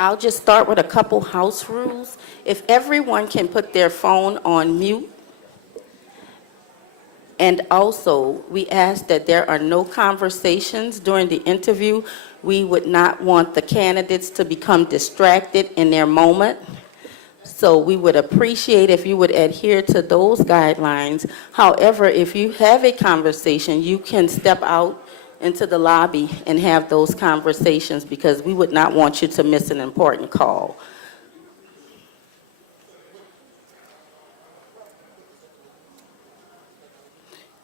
I'll just start with a couple house rules. If everyone can put their phone on mute, and also we ask that there are no conversations during the interview. We would not want the candidates to become distracted in their moment. So we would appreciate if you would adhere to those guidelines. However, if you have a conversation, you can step out into the lobby and have those conversations because we would not want you to miss an important call.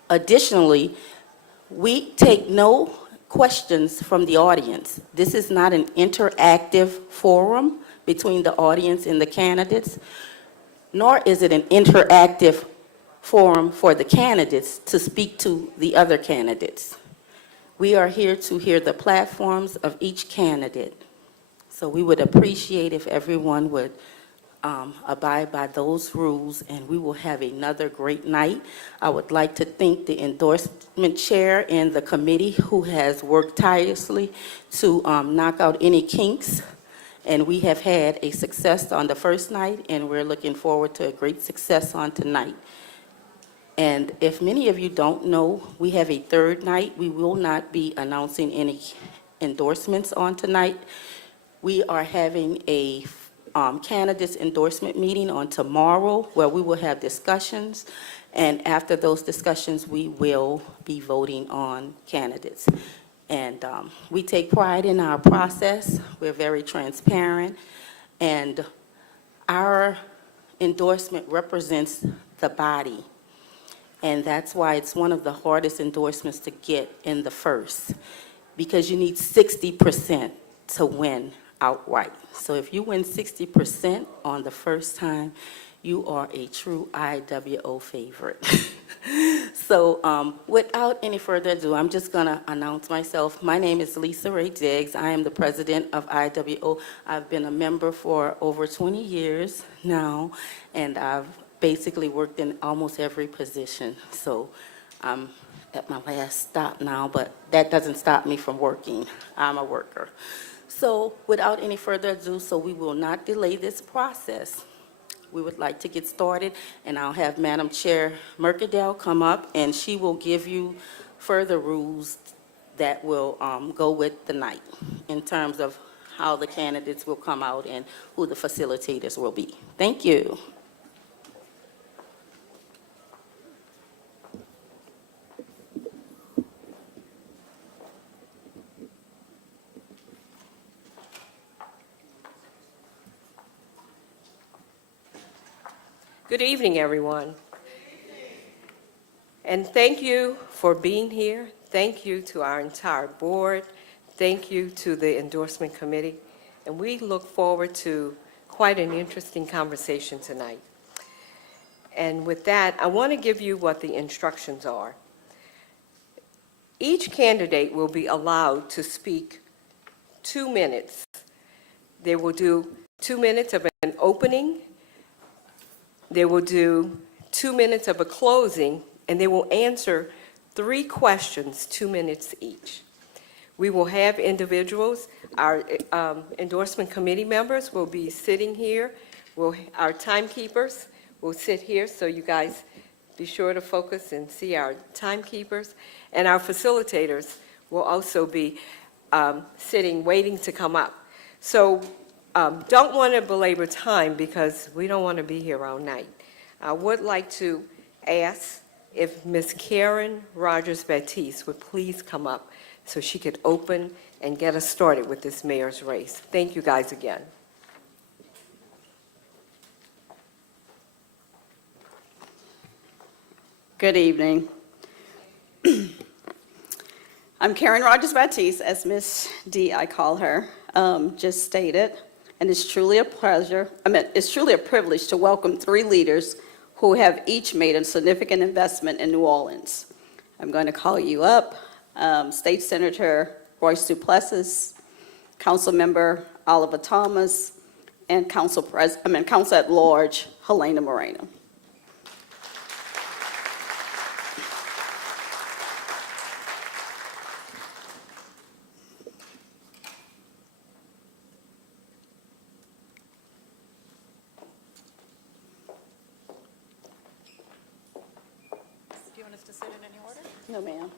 Additionally, we take no questions from the audience. This is not an interactive forum between the audience and the candidates, nor is it an interactive forum for the candidates to speak to the other candidates. We are here to hear the platforms of each candidate. So we would appreciate if everyone would abide by those rules, and we will have another great night. I would like to thank the endorsement chair and the committee who has worked tirelessly to knock out any kinks. And we have had a success on the first night, and we're looking forward to a great success on tonight. And if many of you don't know, we have a third night. We will not be announcing any endorsements on tonight. We are having a candidates endorsement meeting on tomorrow where we will have discussions. And after those discussions, we will be voting on candidates. And we take pride in our process. We're very transparent. And our endorsement represents the body. And that's why it's one of the hardest endorsements to get in the first, because you need 60% to win outright. So if you win 60% on the first time, you are a true IWO favorite. So without any further ado, I'm just going to announce myself. My name is Lisa Ray Diggs. I am the president of IWO. I've been a member for over 20 years now, and I've basically worked in almost every position. So I'm at my last stop now, but that doesn't stop me from working. I'm a worker. So without any further ado, so we will not delay this process. We would like to get started, and I'll have Madam Chair Mercadal come up, and she will give you further rules that will go with the night in terms of how the candidates will come out and who the facilitators will be. Thank you. Good evening, everyone. And thank you for being here. Thank you to our entire board. Thank you to the endorsement committee. And we look forward to quite an interesting conversation tonight. And with that, I want to give you what the instructions are. Each candidate will be allowed to speak 2 minutes. They will do 2 minutes of an opening. They will do 2 minutes of a closing, and they will answer 3 questions, 2 minutes each. We will have individuals, our endorsement committee members will be sitting here. Our timekeepers will sit here, so you guys be sure to focus and see our timekeepers. And our facilitators will also be sitting, waiting to come up. So don't want to belabor time because we don't want to be here all night. I would like to ask if Ms. Karen Rogers-Batiste would please come up so she could open and get us started with this mayor's race. Thank you guys again. Good evening. I'm Karen Rogers-Batiste, as Miss D, I call her, just stated. And it's truly a pleasure, it's truly a privilege to welcome 3 leaders who have each made a significant investment in New Orleans. I'm going to call you up, State Senator Royce Duplessis, Councilmember Oliver Thomas, and Council at Large Helena Moreno. No, ma'am.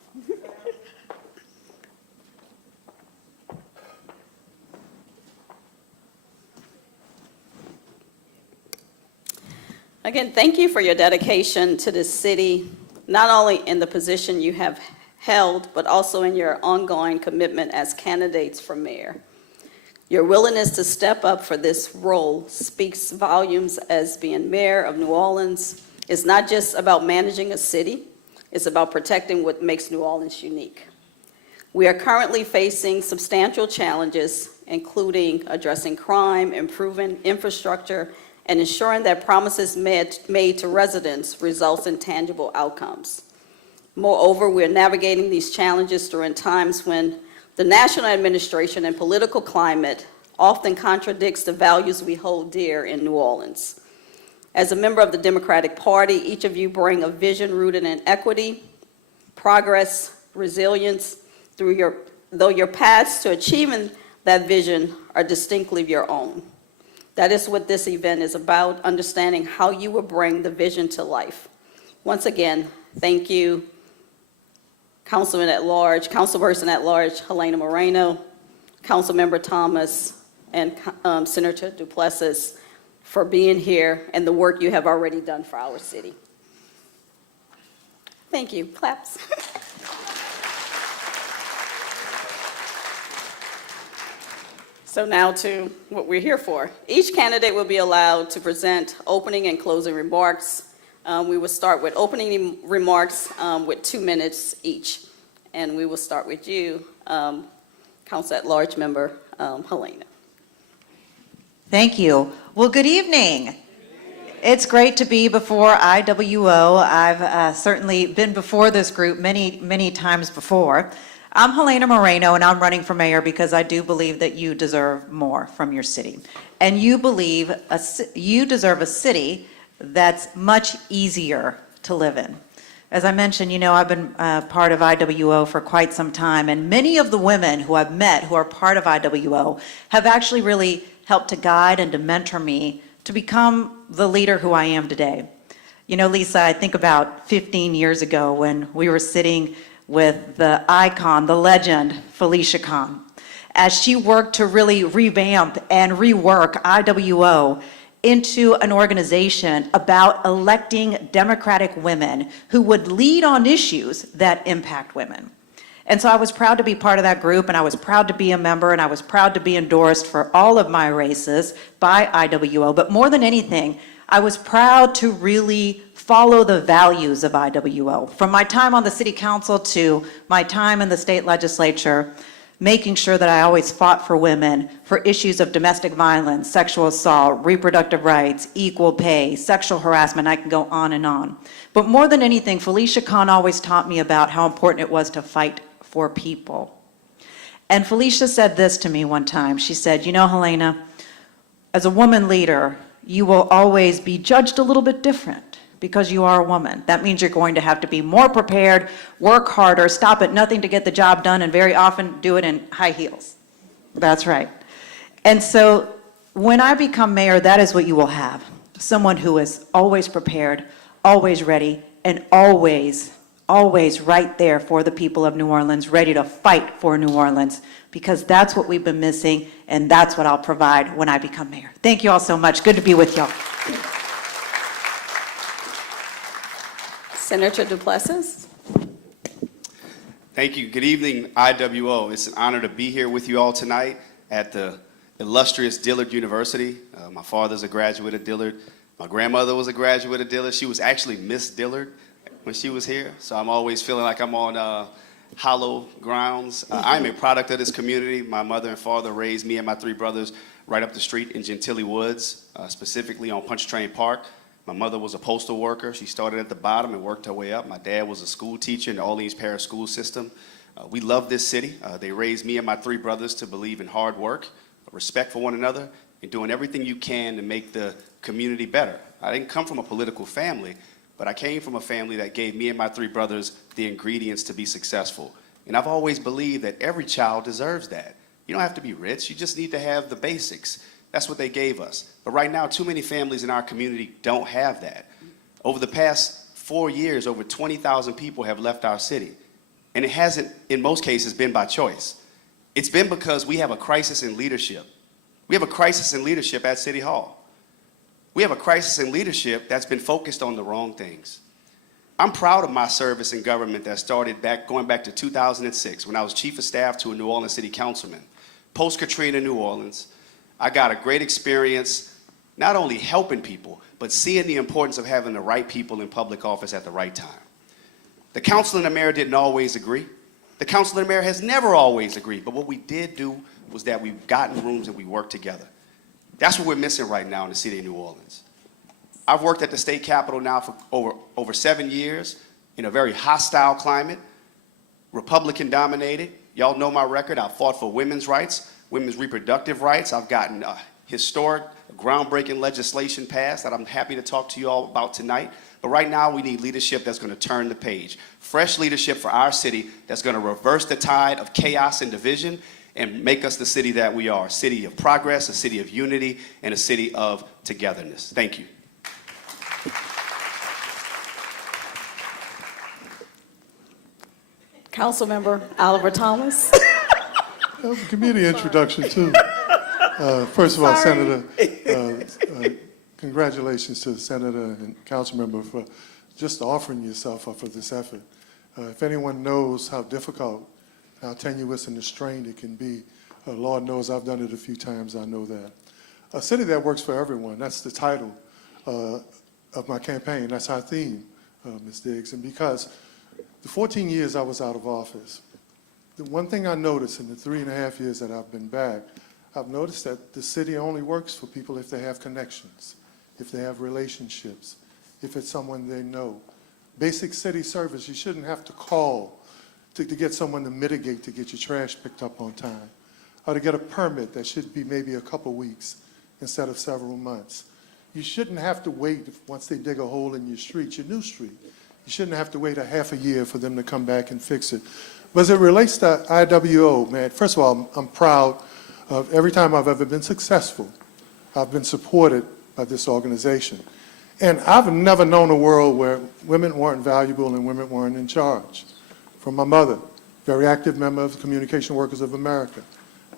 Again, thank you for your dedication to this city, not only in the position you have held, but also in your ongoing commitment as candidates for mayor. Your willingness to step up for this role speaks volumes as being mayor of New Orleans. It's not just about managing a city, it's about protecting what makes New Orleans unique. We are currently facing substantial challenges, including addressing crime, improving infrastructure, and ensuring that promises made to residents results in tangible outcomes. Moreover, we're navigating these challenges during times when the national administration and political climate often contradicts the values we hold dear in New Orleans. As a member of the Democratic Party, each of you bring a vision rooted in equity, progress, resilience, though your paths to achieving that vision are distinctly your own. That is what this event is about, understanding how you will bring the vision to life. Once again, thank you, Councilperson at Large Helena Moreno, Councilmember Thomas, and Senator Duplessis for being here and the work you have already done for our city. Thank you. Claps. So now to what we're here for. Each candidate will be allowed to present opening and closing remarks. We will start with opening remarks with 2 minutes each. And we will start with you, Council at Large Member Helena. Thank you. Well, good evening. It's great to be before IWO. I've certainly been before this group many, many times before. I'm Helena Moreno, and I'm running for mayor because I do believe that you deserve more from your city. And you believe you deserve a city that's much easier to live in. As I mentioned, you know, I've been part of IWO for quite some time, and many of the women who I've met who are part of IWO have actually really helped to guide and to mentor me to become the leader who I am today. You know, Lisa, I think about 15 years ago when we were sitting with the icon, the legend, Felicia Khan, as she worked to really revamp and rework IWO into an organization about electing Democratic women who would lead on issues that impact women. And so I was proud to be part of that group, and I was proud to be a member, and I was proud to be endorsed for all of my races by IWO. But more than anything, I was proud to really follow the values of IWO. From my time on the city council to my time in the state legislature, making sure that I always fought for women, for issues of domestic violence, sexual assault, reproductive rights, equal pay, sexual harassment, I can go on and on. But more than anything, Felicia Khan always taught me about how important it was to fight for people. And Felicia said this to me one time. She said, you know, Helena, as a woman leader, you will always be judged a little bit different because you are a woman. That means you're going to have to be more prepared, work harder, stop at nothing to get the job done, and very often do it in high heels. That's right. And so when I become mayor, that is what you will have. Someone who is always prepared, always ready, and always right there for the people of New Orleans, ready to fight for New Orleans, because that's what we've been missing, and that's what I'll provide when I become mayor. Thank you all so much. Good to be with y'all. Senator Duplessis. Thank you. Good evening, IWO. It's an honor to be here with you all tonight at the illustrious Dillard University. My father's a graduate of Dillard. My grandmother was a graduate of Dillard. She was actually Miss Dillard when she was here, so I'm always feeling like I'm on hollow grounds. I'm a product of this community. My mother and father raised me and my 3 brothers right up the street in Gentilly Woods, specifically on Pontchartrain Park. My mother was a postal worker. She started at the bottom and worked her way up. My dad was a school teacher in the Orleans Parish School System. We love this city. They raised me and my 3 brothers to believe in hard work, respect for one another, and doing everything you can to make the community better. I didn't come from a political family, but I came from a family that gave me and my 3 brothers the ingredients to be successful. And I've always believed that every child deserves that. You don't have to be rich. You just need to have the basics. That's what they gave us. But right now, too many families in our community don't have that. Over the past 4 years, over 20,000 people have left our city. And it hasn't, in most cases, been by choice. It's been because we have a crisis in leadership. We have a crisis in leadership at City Hall. We have a crisis in leadership that's been focused on the wrong things. I'm proud of my service in government that started going back to 2006 when I was chief of staff to a New Orleans city councilman. Post-Katrina New Orleans, I got a great experience not only helping people, but seeing the importance of having the right people in public office at the right time. The council and the mayor didn't always agree. The council and the mayor has never always agreed, but what we did do was that we've gotten rooms and we worked together. That's what we're missing right now in the city of New Orleans. I've worked at the state capitol now for over 7 years in a very hostile climate, Republican dominated. Y'all know my record. I've fought for women's rights, women's reproductive rights. I've gotten historic, groundbreaking legislation passed that I'm happy to talk to you all about tonight. But right now, we need leadership that's going to turn the page. Fresh leadership for our city that's going to reverse the tide of chaos and division and make us the city that we are, a city of progress, a city of unity, and a city of togetherness. Thank you. Councilmember Oliver Thomas. Give me the introduction, too. First of all, Sorry. Senator, congratulations to the Senator and Councilmember for just offering yourself up for this effort. If anyone knows how difficult, how tenuous and strained it can be, Lord knows I've done it a few times, I know that. A city that works for everyone, that's the title of my campaign. That's our theme, Ms. Diggs. And because the 14 years I was out of office, the one thing I noticed in the 3.5 years that I've been back, I've noticed that the city only works for people if they have connections, if they have relationships, if it's someone they know. Basic city service, you shouldn't have to call to get someone to mitigate to get your trash picked up on time, or to get a permit that should be maybe a couple weeks instead of several months. You shouldn't have to wait once they dig a hole in your street, your new street. You shouldn't have to wait a half a year for them to come back and fix it. But as it relates to IWO, man, first of all, I'm proud of every time I've ever been successful, I've been supported by this organization. And I've never known a world where women weren't valuable and women weren't in charge. From my mother, very active member of the Communication Workers of America.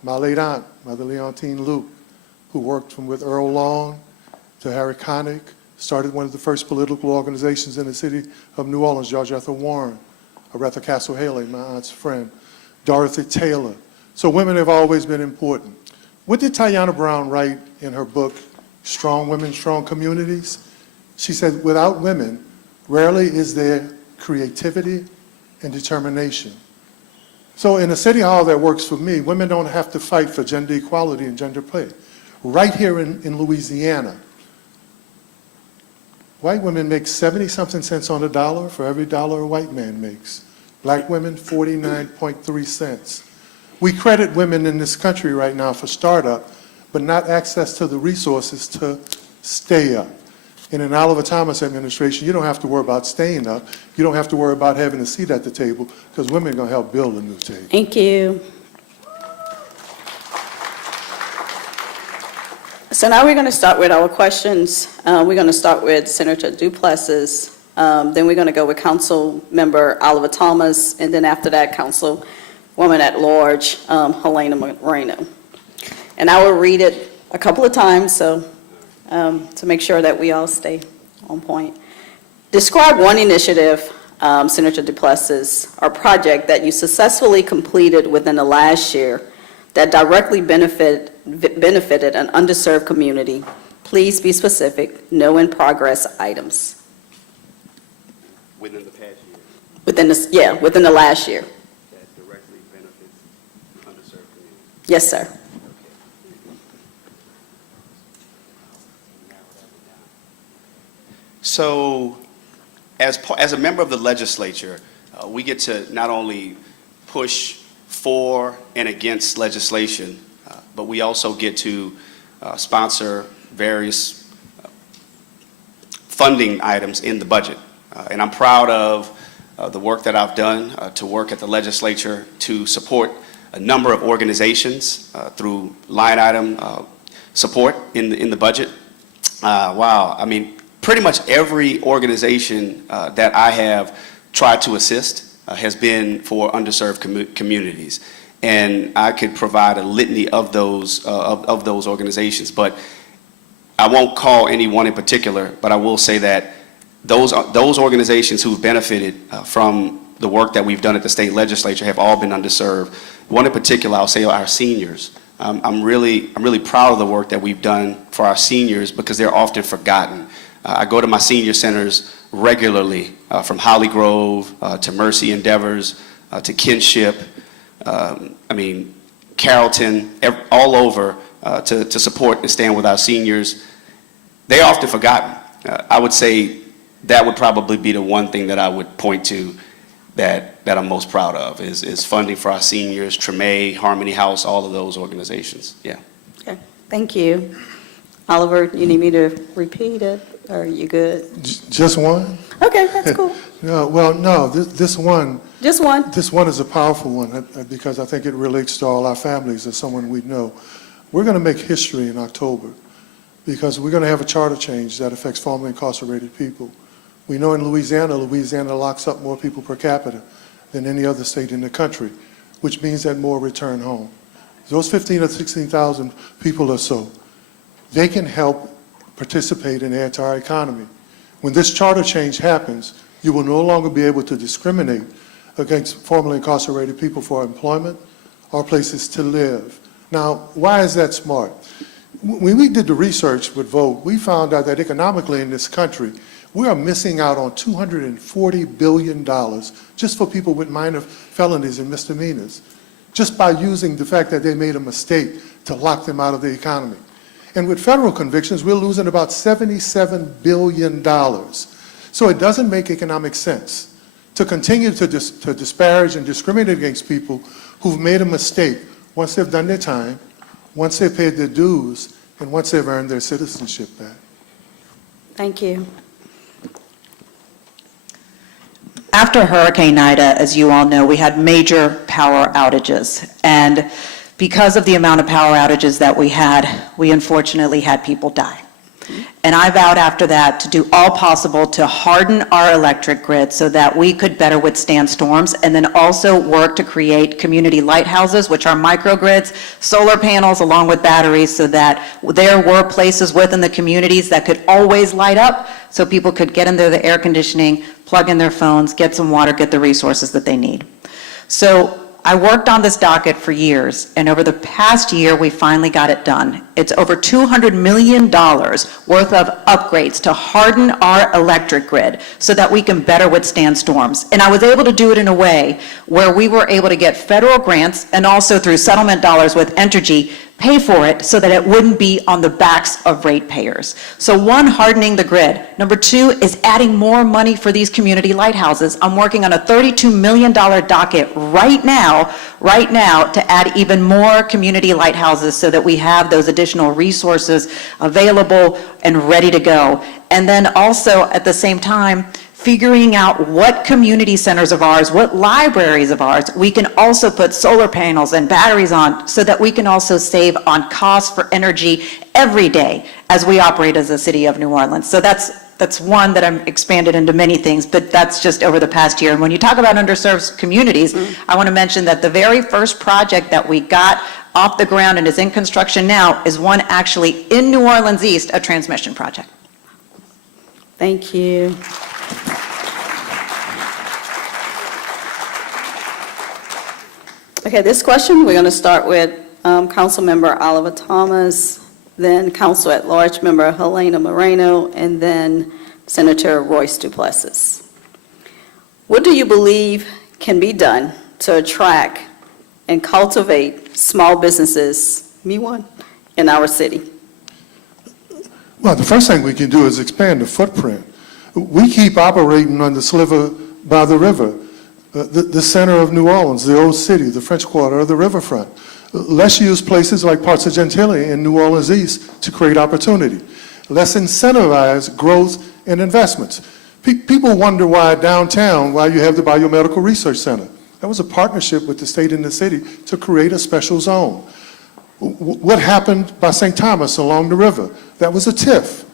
My late aunt, Mother Leontine Luke, who worked with Earl Long to Harry Connick, started one of the first political organizations in the city of New Orleans, George Ethel Warren, Aretha Castle Haley, my aunt's friend, Dorothy Taylor. So women have always been important. What did Tayana Brown write in her book, Strong Women, Strong Communities? She said, without women, rarely is there creativity and determination. So in a city hall that works for me, women don't have to fight for gender equality and gender pay. Right here in Louisiana, white women make 70-something cents on the dollar for every dollar a white man makes. Black women, 49.3 cents. We credit women in this country right now for startup, but not access to the resources to stay up. In an Oliver Thomas administration, you don't have to worry about staying up. You don't have to worry about having a seat at the table, because women are going to help build a new table. Thank you. So now we're going to start with our questions. We're going to start with Senator Duplessis. Then we're going to go with Council Member Oliver Thomas, and then after that, Councilwoman at Large, Helena Moreno. And I will read it a couple of times, so to make sure that we all stay on point. Describe one initiative, Senator Duplessis, or project that you successfully completed within the last year that directly benefited an underserved community. Please be specific, no in progress items. Within the past year, Within the last year. that directly benefits underserved communities. Yes, sir. So, as a member of the legislature, we get to not only push for and against legislation, but we also get to sponsor various funding items in the budget. And I'm proud of the work that I've done to work at the legislature to support a number of organizations through line item support in the budget. Wow, I mean, pretty much every organization that I have tried to assist has been for underserved communities. And I could provide a litany of those organizations, but I won't call any one in particular, but I will say that those organizations who've benefited from the work that we've done at the state legislature have all been underserved. One in particular, I'll say our seniors. I'm really proud of the work that we've done for our seniors because they're often forgotten. I go to my senior centers regularly, from Holly Grove to Mercy Endeavors to Kinship, Carrollton, all over to support and stand with our seniors. They're often forgotten. I would say that would probably be the one thing that I would point to that I'm most proud of is funding for our seniors, Treme, Harmony House, all of those organizations. Yeah. Okay, thank you. Oliver, you need me to repeat it, or are you good? Just one? Okay, that's cool. No, well, no, this one, Just one. this one is a powerful one because I think it relates to all our families as someone we know. We're going to make history in October because we're going to have a charter change that affects formerly incarcerated people. We know in Louisiana locks up more people per capita than any other state in the country, which means that more return home. Those 15 or 16,000 people or so, they can help participate and add to our economy. When this charter change happens, you will no longer be able to discriminate against formerly incarcerated people for employment or places to live. Now, why is that smart? When we did the research with VOTE, we found out that economically in this country, we are missing out on $240 billion just for people with minor felonies and misdemeanors, just by using the fact that they made a mistake to lock them out of the economy. And with federal convictions, we're losing about $77 billion. So it doesn't make economic sense to continue to disparage and discriminate against people who've made a mistake once they've done their time, once they've paid their dues, and once they've earned their citizenship back. Thank you. After Hurricane Ida, as you all know, we had major power outages. And because of the amount of power outages that we had, we unfortunately had people die. And I vowed after that to do all possible to harden our electric grid so that we could better withstand storms, and then also work to create community lighthouses, which are microgrids, solar panels along with batteries, so that there were places within the communities that could always light up so people could get in there the air conditioning, plug in their phones, get some water, get the resources that they need. So I worked on this docket for years, and over the past year, we finally got it done. It's over $200 million worth of upgrades to harden our electric grid so that we can better withstand storms. And I was able to do it in a way where we were able to get federal grants and also through settlement dollars with Entergy, pay for it so that it wouldn't be on the backs of ratepayers. So one, hardening the grid. Number two is adding more money for these community lighthouses. I'm working on a $32 million docket right now to add even more community lighthouses so that we have those additional resources available and ready to go. And then also at the same time, figuring out what community centers of ours, what libraries of ours, we can also put solar panels and batteries on so that we can also save on costs for energy every day as we operate as a city of New Orleans. So that's one that I'm expanded into many things, but that's just over the past year. And when you talk about underserved communities, I want to mention that the very first project that we got off the ground and is in construction now is one actually in New Orleans East, a transmission project. Thank you. Okay, this question, we're going to start with Councilmember Oliver Thomas, then Council-at-Large Member Helena Moreno, and then Senator Royce Duplessis. What do you believe can be done to attract and cultivate small businesses, me one, in our city? Well, the first thing we can do is expand the footprint. We keep operating on the sliver by the river, the center of New Orleans, the old city, the French Quarter, or the riverfront. Let's use places like parts of Gentilly and New Orleans East to create opportunity. Let's incentivize growth and investments. People wonder why downtown, why you have the Biomedical Research Center. That was a partnership with the state and the city to create a special zone. What happened by St. Thomas along the river? That was a TIF.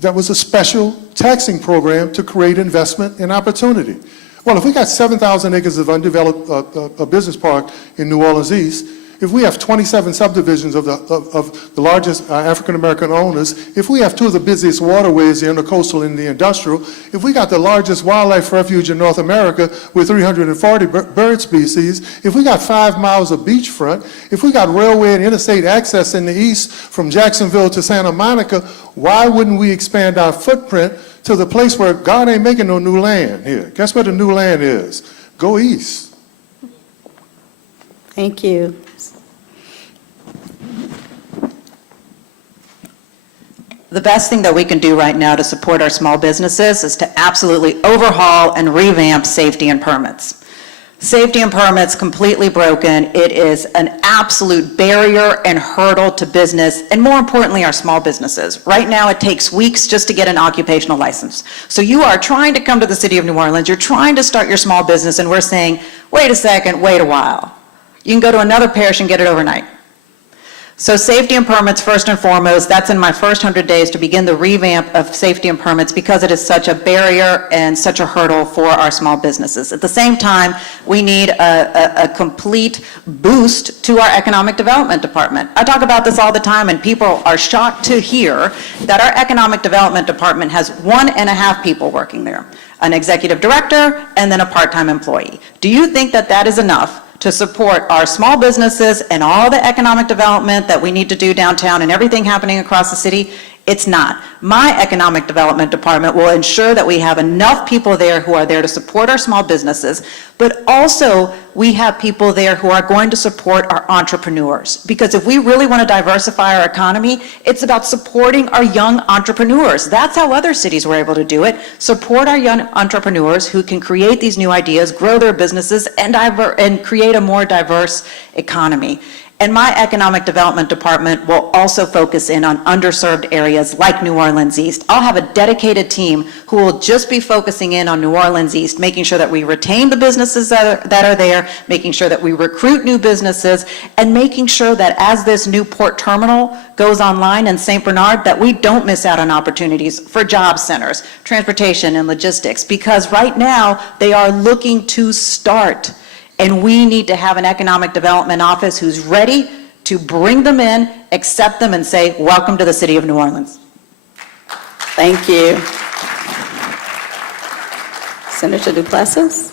that was a special taxing program to create investment and opportunity. Well, if we got 7,000 acres of undeveloped a business park in New Orleans East, if we have 27 subdivisions of the largest African-American owners, if we have two of the busiest waterways, the intercoastal and the industrial, if we got the largest wildlife refuge in North America with 340 bird species, if we got 5 miles of beachfront, if we got railway and interstate access in the east from Jacksonville to Santa Monica, why wouldn't we expand our footprint to the place where God ain't making no new land here? Guess where the new land is? Go east. Thank you. The best thing that we can do right now to support our small businesses is to absolutely overhaul and revamp safety and permits. Safety and permits completely broken. It is an absolute barrier and hurdle to business, and more importantly, our small businesses. Right now, it takes weeks just to get an occupational license. So you are trying to come to the city of New Orleans, you're trying to start your small business, and we're saying, wait a second, wait a while. You can go to another parish and get it overnight. So safety and permits, first and foremost, that's in my first 100 days to begin the revamp of safety and permits because it is such a barrier and such a hurdle for our small businesses. At the same time, we need a complete boost to our economic development department. I talk about this all the time, and people are shocked to hear that our economic development department has 1.5 people working there, an executive director and then a part-time employee. Do you think that that is enough to support our small businesses and all the economic development that we need to do downtown and everything happening across the city? It's not. My economic development department will ensure that we have enough people there who are there to support our small businesses, but also we have people there who are going to support our entrepreneurs. Because if we really want to diversify our economy, it's about supporting our young entrepreneurs. That's how other cities were able to do it. Support our young entrepreneurs who can create these new ideas, grow their businesses, and create a more diverse economy. And my economic development department will also focus in on underserved areas like New Orleans East. I'll have a dedicated team who will just be focusing in on New Orleans East, making sure that we retain the businesses that are there, making sure that we recruit new businesses, and making sure that as this new port terminal goes online in St. Bernard, that we don't miss out on opportunities for job centers, transportation, and logistics, because right now they are looking to start. And we need to have an economic development office who's ready to bring them in, accept them, and say, welcome to the city of New Orleans. Thank you. Senator Duplessis?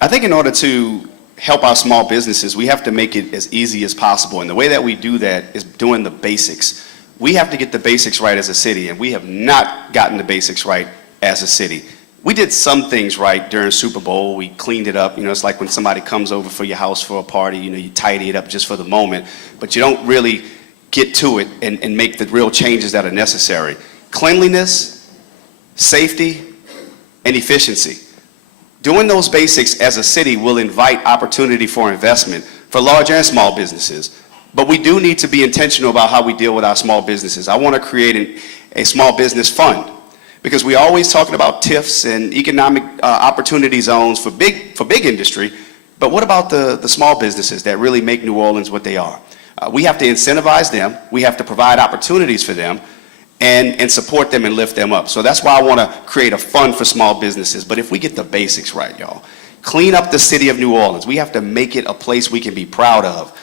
I think in order to help our small businesses, we have to make it as easy as possible. And the way that we do that is doing the basics. We have to get the basics right as a city, and we have not gotten the basics right as a city. We did some things right during Super Bowl. We cleaned it up. You know, it's like when somebody comes over for your house for a party, you know, you tidy it up just for the moment, but you don't really get to it and make the real changes that are necessary. Cleanliness, safety, and efficiency. Doing those basics as a city will invite opportunity for investment for large and small businesses. But we do need to be intentional about how we deal with our small businesses. I want to create a small business fund, because we're always talking about TIFs and economic opportunity zones for big industry, but what about the small businesses that really make New Orleans what they are? We have to incentivize them, we have to provide opportunities for them, and support them and lift them up. So that's why I want to create a fund for small businesses. But if we get the basics right, y'all, clean up the city of New Orleans. We have to make it a place we can be proud of.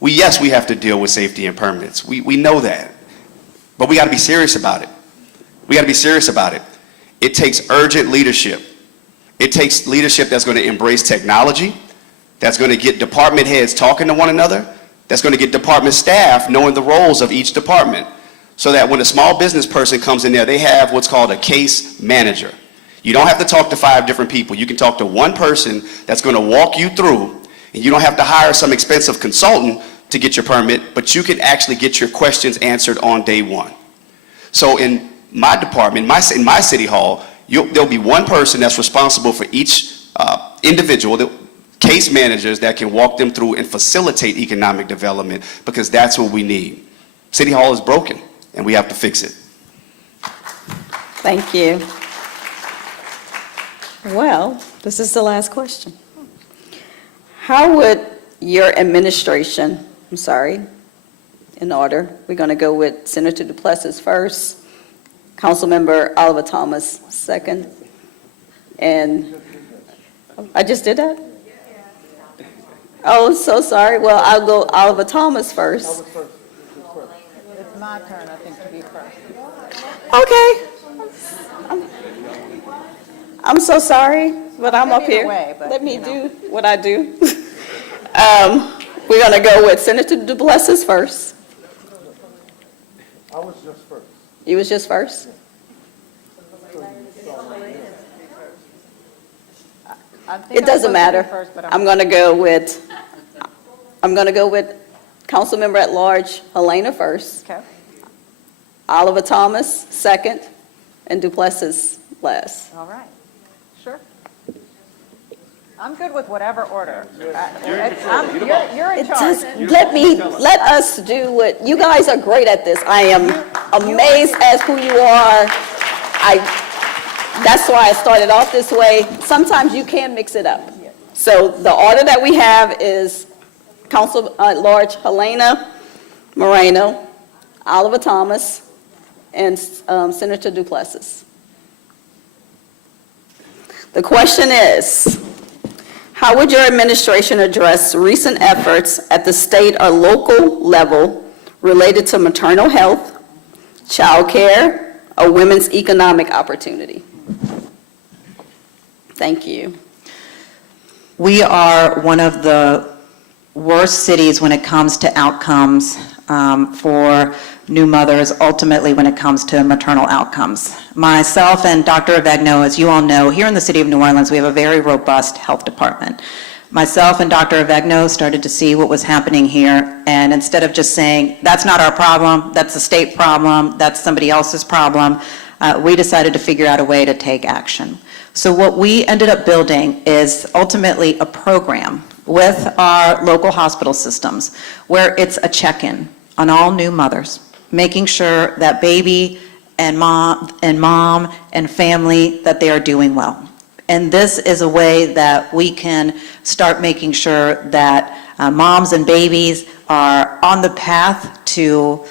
Yes, we have to deal with safety and permits. We know that, but we got to be serious about it. We got to be serious about it. It takes urgent leadership. It takes leadership that's going to embrace technology, that's going to get department heads talking to one another, that's going to get department staff knowing the roles of each department, so that when a small business person comes in there, they have what's called a case manager. You don't have to talk to 5 different people. You can talk to one person that's going to walk you through, and you don't have to hire some expensive consultant to get your permit, but you can actually get your questions answered on day one. So in my department, in my city hall, there'll be one person that's responsible for each individual, the case managers that can walk them through and facilitate economic development, because that's what we need. City Hall is broken, and we have to fix it. Thank you. Well, this is the last question. How would your administration, in order, we're going to go with Senator Duplessis first, Councilmember Oliver Thomas, second. And I just did that? Oh, so sorry. Well, I'll go Oliver Thomas first. It's my turn, I think, to be first. Okay. I'm so sorry, but I'm up either here. way, but, Let me do what I do. We're going to go with Senator Duplessis first. I was just first. You was just first? It doesn't matter. I'm going to go with Councilmember at Large Helena first, Okay. Oliver Thomas second, and Duplessis last. All right, sure. I'm good with whatever order. You're in charge. Let us do what, you guys are great at this. I am amazed as who you are. That's why I started off this way. Sometimes you can mix it up. So the order that we have is Council at Large Helena Moreno, Oliver Thomas, and Senator Duplessis. The question is, how would your administration address recent efforts at the state or local level related to maternal health, child care, or women's economic opportunity? Thank you. We are one of the worst cities when it comes to outcomes for new mothers, ultimately when it comes to maternal outcomes. Myself and Dr. Avegno, as you all know, here in the city of New Orleans, we have a very robust health department. Myself and Dr. Avegno started to see what was happening here, and instead of just saying, that's not our problem, that's a state problem, that's somebody else's problem, we decided to figure out a way to take action. So what we ended up building is ultimately a program with our local hospital systems where it's a check-in on all new mothers, making sure that baby and mom and family, that they are doing well. And this is a way that we can start making sure that moms and babies are on the path to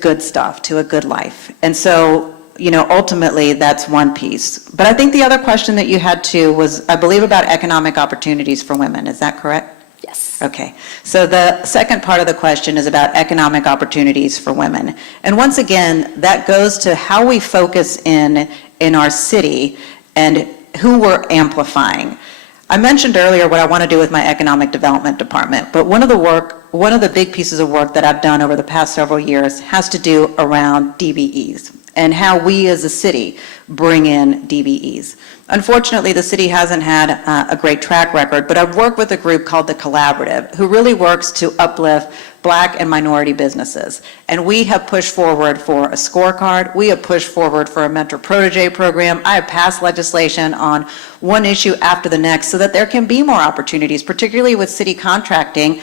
good stuff, to a good life. And so, ultimately, that's one piece. But I think the other question that you had too was, I believe, about economic opportunities for women. Is that correct? Yes. Okay. So the second part of the question is about economic opportunities for women. And once again, that goes to how we focus in our city and who we're amplifying. I mentioned earlier what I want to do with my economic development department, but one of the big pieces of work that I've done over the past several years has to do around DBEs and how we as a city bring in DBEs. Unfortunately, the city hasn't had a great track record, but I've worked with a group called The Collaborative, who really works to uplift Black and minority businesses. And we have pushed forward for a scorecard. We have pushed forward for a mentor protege program. I have passed legislation on one issue after the next so that there can be more opportunities, particularly with city contracting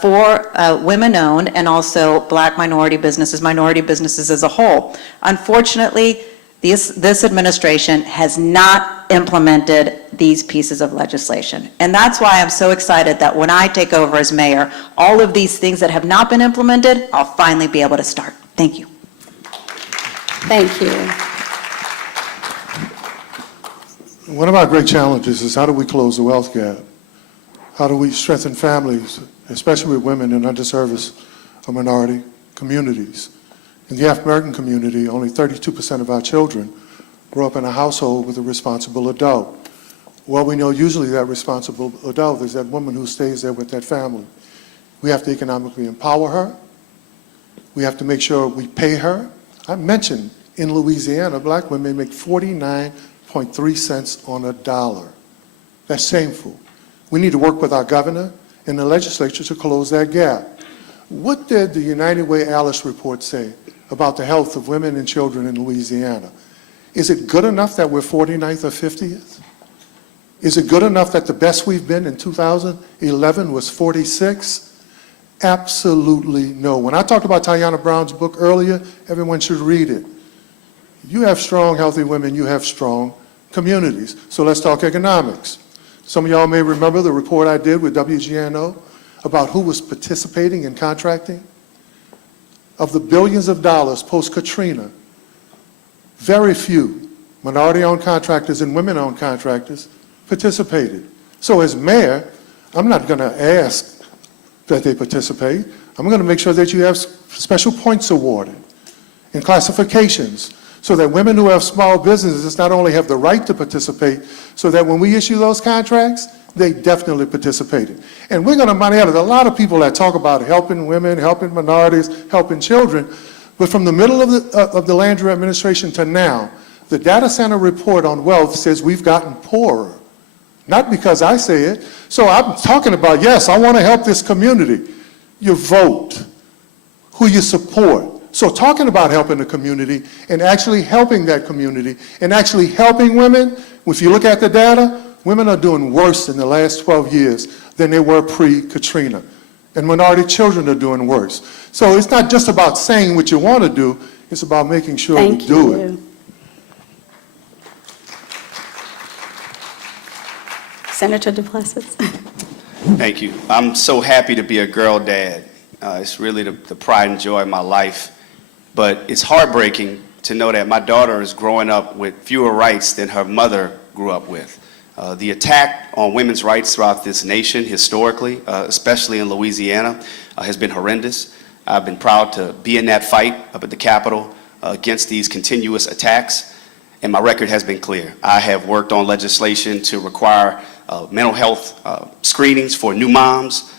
for women-owned and also Black minority businesses as a whole. Unfortunately, this administration has not implemented these pieces of legislation. And that's why I'm so excited that when I take over as mayor, all of these things that have not been implemented, I'll finally be able to start. Thank you. Thank you. One of our great challenges is how do we close the wealth gap? How do we strengthen families, especially with women in underserviced or minority communities? In the African American community, only 32% of our children grow up in a household with a responsible adult. Well, we know usually that responsible adult is that woman who stays there with that family. We have to economically empower her. We have to make sure we pay her. I mentioned in Louisiana, Black women make 49.3 cents on a dollar. That's shameful. We need to work with our governor and the legislature to close that gap. What did the United Way Alice report say about the health of women and children in Louisiana? Is it good enough that we're 49th or 50th? Is it good enough that the best we've been in 2011 was 46? Absolutely no. When I talked about Tayana Brown's book earlier, everyone should read it. You have strong, healthy women, you have strong communities. So let's talk economics. Some of y'all may remember the report I did with WGNO about who was participating in contracting. Of the billions of dollars post-Katrina, very few minority-owned contractors and women-owned contractors participated. So as mayor, I'm not going to ask that they participate. I'm going to make sure that you have special points awarded and classifications so that women who have small businesses not only have the right to participate, so that when we issue those contracts, they definitely participated. And we're going to money out of a lot of people that talk about helping women, helping minorities, helping children, but from the middle of the Landrieu administration to now, the data center report on wealth says we've gotten poorer. Not because I say it. So I'm talking about, yes, I want to help this community. You vote, who you support. So talking about helping the community and actually helping that community and actually helping women, if you look at the data, women are doing worse in the last 12 years than they were pre-Katrina. And minority children are doing worse. So it's not just about saying what you want to do, it's about making sure we Thank do it. you. Senator Duplessis. Thank you. I'm so happy to be a girl dad. It's really the pride and joy of my life. But it's heartbreaking to know that my daughter is growing up with fewer rights than her mother grew up with. The attack on women's rights throughout this nation, historically, especially in Louisiana, has been horrendous. I've been proud to be in that fight up at the Capitol against these continuous attacks, and my record has been clear. I have worked on legislation to require mental health screenings for new moms,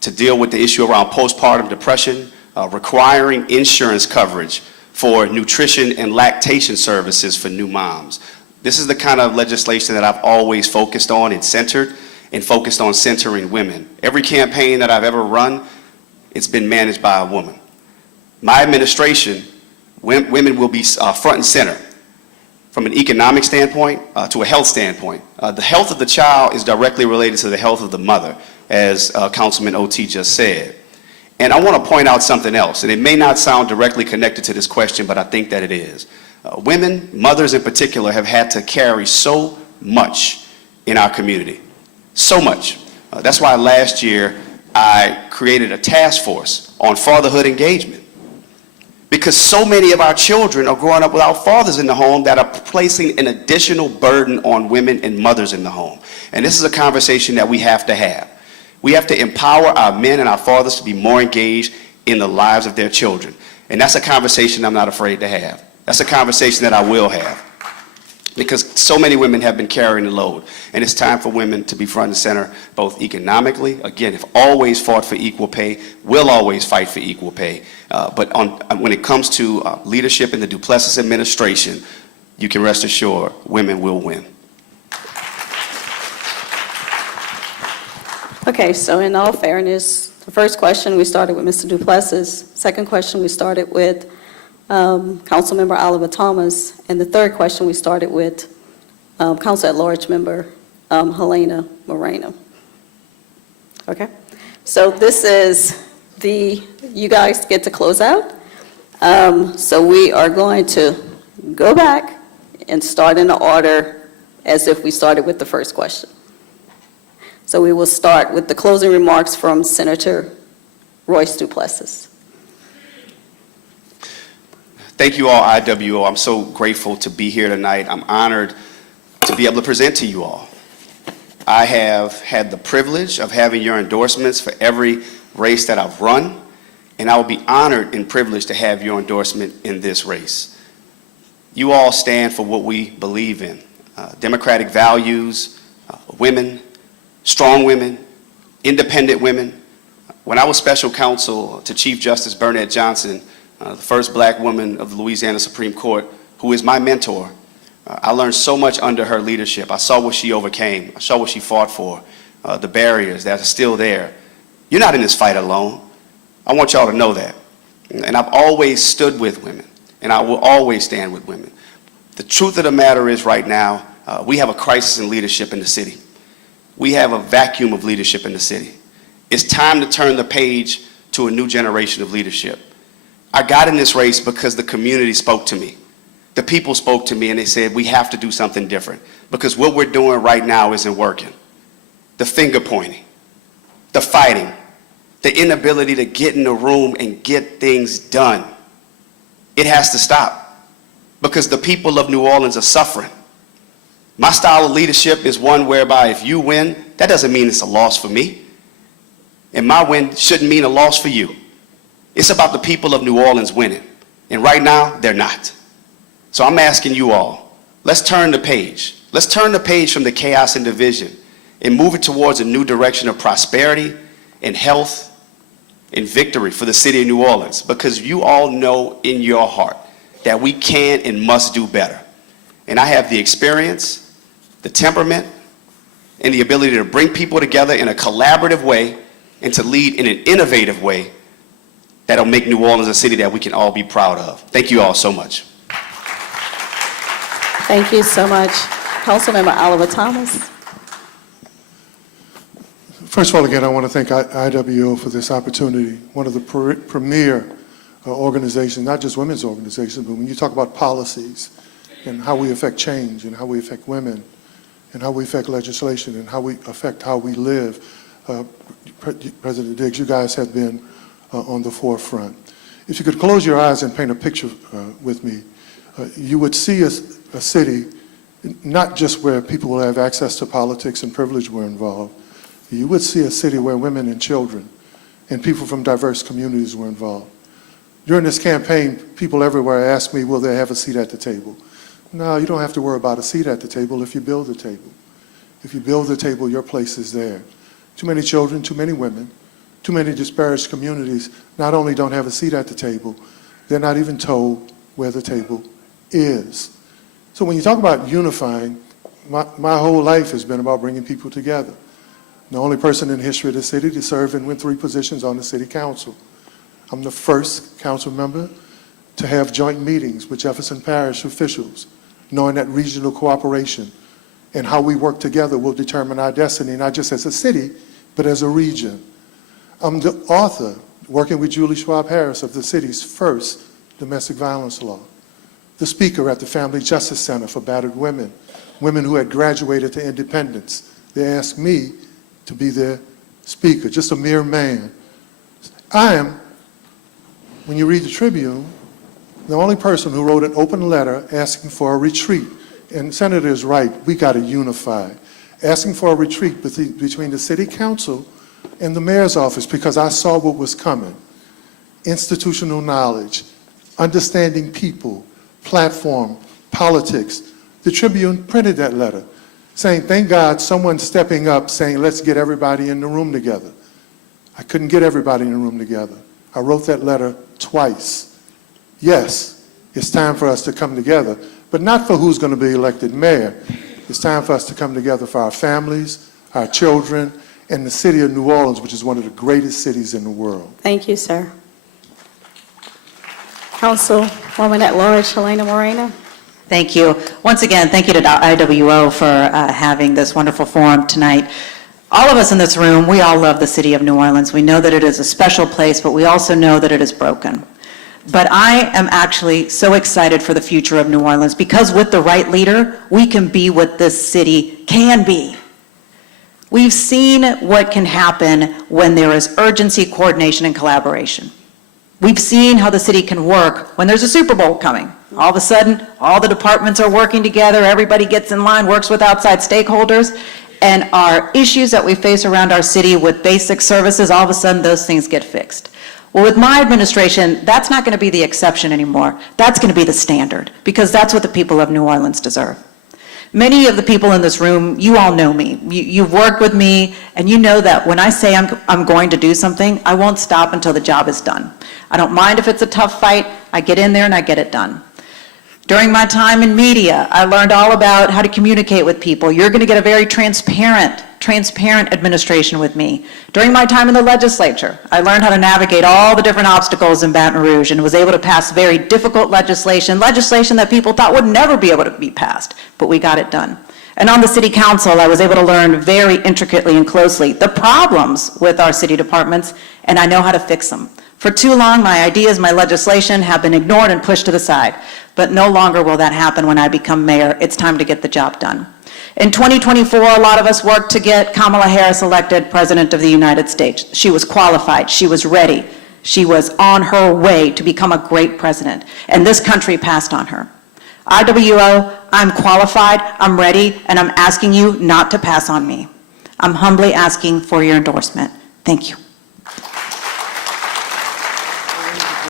to deal with the issue around postpartum depression, requiring insurance coverage for nutrition and lactation services for new moms. This is the kind of legislation that I've always focused on and centered, and focused on centering women. Every campaign that I've ever run, it's been managed by a woman. My administration, women will be front and center from an economic standpoint to a health standpoint. The health of the child is directly related to the health of the mother, as Councilman O.T. just said. And I want to point out something else, and it may not sound directly connected to this question, but I think that it is. Women, mothers in particular, have had to carry so much in our community. So much. That's why last year I created a task force on fatherhood engagement. Because so many of our children are growing up without fathers in the home that are placing an additional burden on women and mothers in the home. And this is a conversation that we have to have. We have to empower our men and our fathers to be more engaged in the lives of their children. And that's a conversation I'm not afraid to have. That's a conversation that I will have. Because so many women have been carrying the load. And it's time for women to be front and center, both economically, again, have always fought for equal pay, will always fight for equal pay. But when it comes to leadership in the Duplessis administration, you can rest assured women will win. Okay, so in all fairness, the first question, we started with Mr. Duplessis. Second question, we started with Councilmember Oliver Thomas. And the third question, we started with Council at Large Member Helena Moreno. Okay? So this is you guys get to close out. So we are going to go back and start in the order as if we started with the first question. So we will start with the closing remarks from Senator Royce Duplessis. Thank you all, IWO. I'm so grateful to be here tonight. I'm honored to be able to present to you all. I have had the privilege of having your endorsements for every race that I've run, and I will be honored and privileged to have your endorsement in this race. You all stand for what we believe in, democratic values, women, strong women, independent women. When I was special counsel to Chief Justice Bernadette Johnson, the first black woman of the Louisiana Supreme Court, who is my mentor, I learned so much under her leadership. I saw what she overcame. I saw what she fought for, the barriers that are still there. You're not in this fight alone. I want y'all to know that. And I've always stood with women, and I will always stand with women. The truth of the matter is right now, we have a crisis in leadership in the city. We have a vacuum of leadership in the city. It's time to turn the page to a new generation of leadership. I got in this race because the community spoke to me. The people spoke to me and they said, we have to do something different because what we're doing right now isn't working. The finger pointing, the fighting, the inability to get in the room and get things done. It has to stop. because the people of New Orleans are suffering. My style of leadership is one whereby if you win, that doesn't mean it's a loss for me. And my win shouldn't mean a loss for you. It's about the people of New Orleans winning. And right now, they're not. So I'm asking you all, let's turn the page. Let's turn the page from the chaos and division and move it towards a new direction of prosperity and health and victory for the city of New Orleans, because you all know in your heart that we can and must do better. And I have the experience, the temperament, and the ability to bring people together in a collaborative way and to lead in an innovative way that'll make New Orleans a city that we can all be proud of. Thank you all so much. Thank you so much. Councilmember Oliver Thomas. First of all, again, I want to thank IWO for this opportunity, one of the premier organizations, not just women's organizations, but when you talk about policies and how we affect change and how we affect women and how we affect legislation and how we affect how we live, President Diggs, you guys have been on the forefront. If you could close your eyes and paint a picture with me, you would see a city not just where people will have access to politics and privilege were involved. You would see a city where women and children and people from diverse communities were involved. During this campaign, people everywhere asked me, will they have a seat at the table? No, you don't have to worry about a seat at the table if you build the table. If you build the table, your place is there. Too many children, too many women, too many disparaged communities not only don't have a seat at the table, they're not even told where the table is. So when you talk about unifying, my whole life has been about bringing people together. The only person in the history of the city to serve and win 3 positions on the city council. I'm the first council member to have joint meetings with Jefferson Parish officials, knowing that regional cooperation and how we work together will determine our destiny, not just as a city, but as a region. I'm the author, working with Julie Schwab Harris, of the city's first domestic violence law. The speaker at the Family Justice Center for battered women, women who had graduated to independence. They asked me to be their speaker, just a mere man. I am, when you read the Tribune, the only person who wrote an open letter asking for a retreat. And Senator is right, we got to unify. Asking for a retreat between the city council and the mayor's office, because I saw what was coming. Institutional knowledge, understanding people, platform, politics. The Tribune printed that letter saying, thank God someone's stepping up saying, let's get everybody in the room together. I couldn't get everybody in the room together. I wrote that letter twice. Yes, it's time for us to come together, but not for who's going to be elected mayor. It's time for us to come together for our families, our children, and the city of New Orleans, which is one of the greatest cities in the world. Thank you, sir. Councilwoman at Large, Helena Moreno. Thank you. Once again, thank you to IWO for having this wonderful forum tonight. All of us in this room, we all love the city of New Orleans. We know that it is a special place, but we also know that it is broken. But I am actually so excited for the future of New Orleans, because with the right leader, we can be what this city can be. We've seen what can happen when there is urgency, coordination, and collaboration. We've seen how the city can work when there's a Super Bowl coming. All of a sudden, all the departments are working together, everybody gets in line, works with outside stakeholders, and our issues that we face around our city with basic services, all of a sudden those things get fixed. Well, with my administration, that's not going to be the exception anymore. That's going to be the standard, because that's what the people of New Orleans deserve. Many of the people in this room, you all know me. You've worked with me, and you know that when I say I'm going to do something, I won't stop until the job is done. I don't mind if it's a tough fight. I get in there and I get it done. During my time in media, I learned all about how to communicate with people. You're going to get a very transparent administration with me. During my time in the legislature, I learned how to navigate all the different obstacles in Baton Rouge and was able to pass very difficult legislation that people thought would never be able to be passed, but we got it done. And on the city council, I was able to learn very intricately and closely the problems with our city departments, and I know how to fix them. For too long, my ideas, my legislation have been ignored and pushed to the side, but no longer will that happen when I become mayor. It's time to get the job done. In 2024, a lot of us worked to get Kamala Harris elected President of the United States. She was qualified, she was ready, she was on her way to become a great president, and this country passed on her. IWO, I'm qualified, I'm ready, and I'm asking you not to pass on me. I'm humbly asking for your endorsement. Thank you.